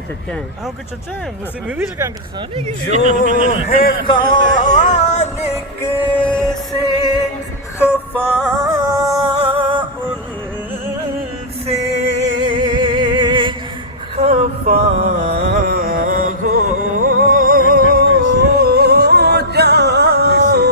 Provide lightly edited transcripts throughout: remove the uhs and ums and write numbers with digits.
के चच्चा हैं। आपके चच्चा हैं? मुझसे बीवी से क्या खाने की? जो है खालिक से खफा उनसे खफा हो जाओ।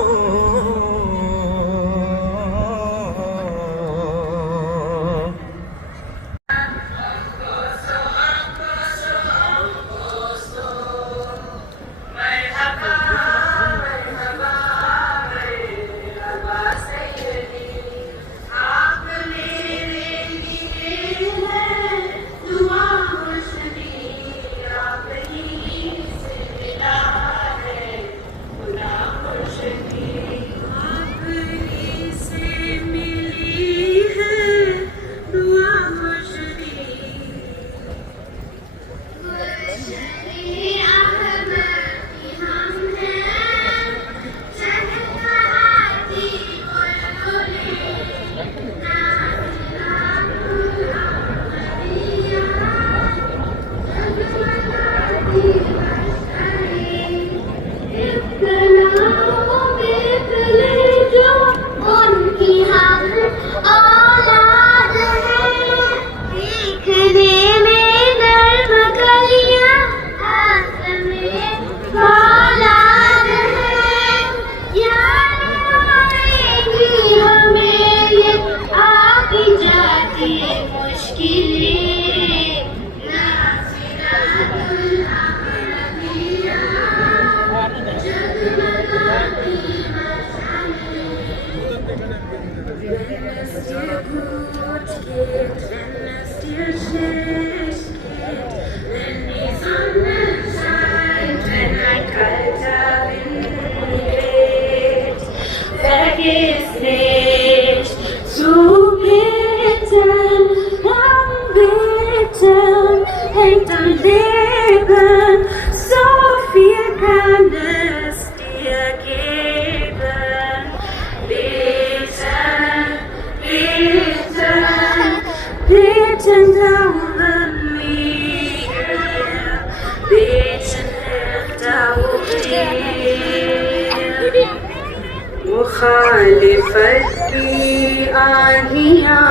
मुखालिफत की आंधियाँ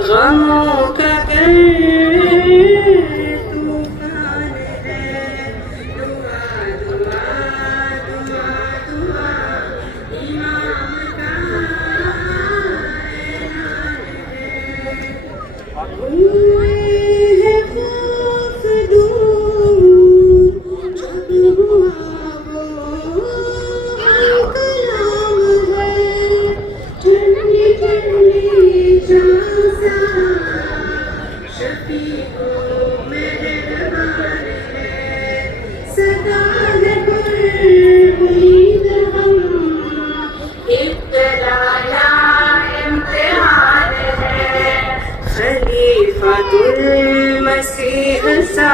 गमों का तूफान है। दुआ दुआ दुआ दुआ इमाम का ऐलान है। हुए हैं खौफ दूर जब हुआ मसीह सा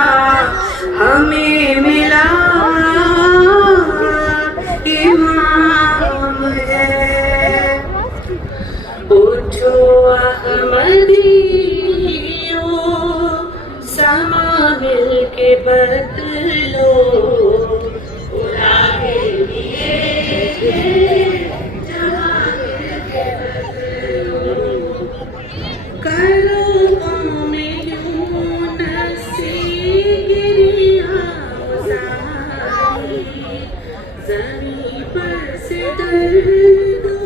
हमें मिला इमाम है। उठो अहमदियो समा मिल के बदलो खुदा के लिए जहाँ मिल के बदलो। करो ज़मीं पर से दर्दो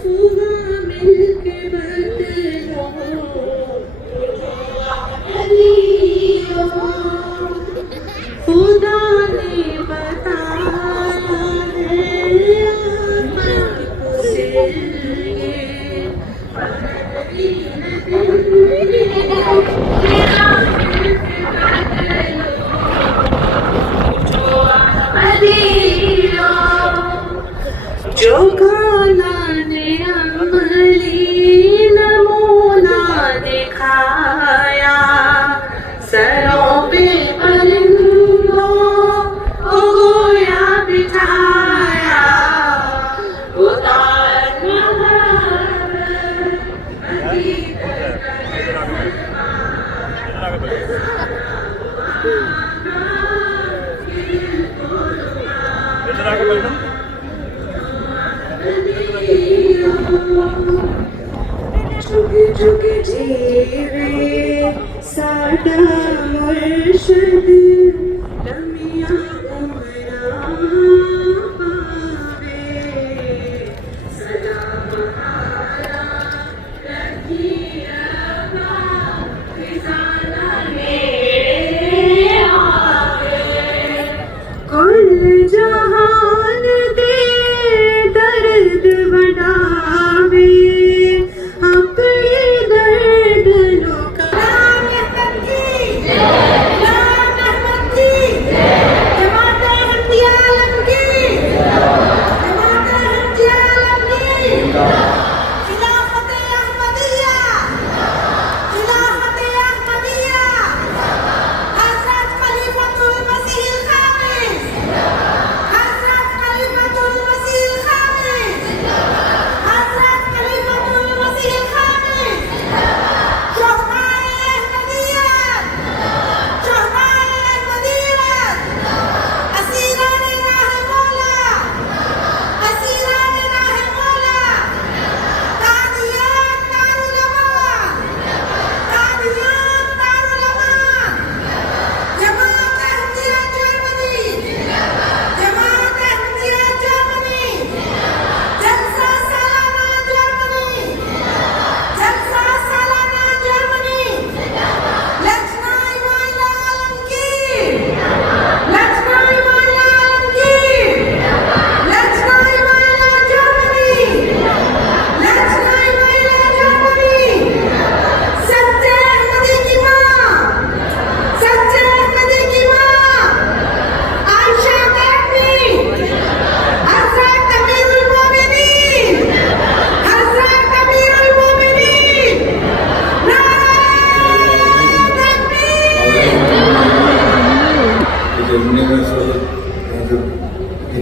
सुबह मिलके बदलो। खुदा ने बताया है से जो गाना ने अमली नमूना दिखाया सरों पे परिंदों को गोया बिठाया। जुग जीवे साडा मुर्शद लमिया उमरा पावे सलाम आया रखिया फिजाना नेड़े आवे कुल जहान दे दर्द बढ़ावे अपने दर्द लुका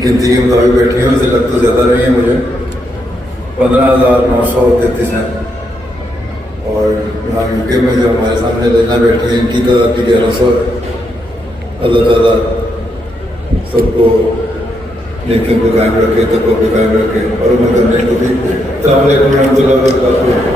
गिनती के मुताबिक बैठी है, वैसे लग तो ज़्यादा नहीं है मुझे। 15,933 हैं। और यहाँ यूके में जो हमारे सामने लजना बैठी है, इनकी तादाद भी 1100 है। अल्लाह ताला सबको नेकियों को कायम रखे, तक़वा को कायम रखे और उम्र करने को भी। अस्सलाम वालेकुम रहमतुल्लाहि व बरकातुहू।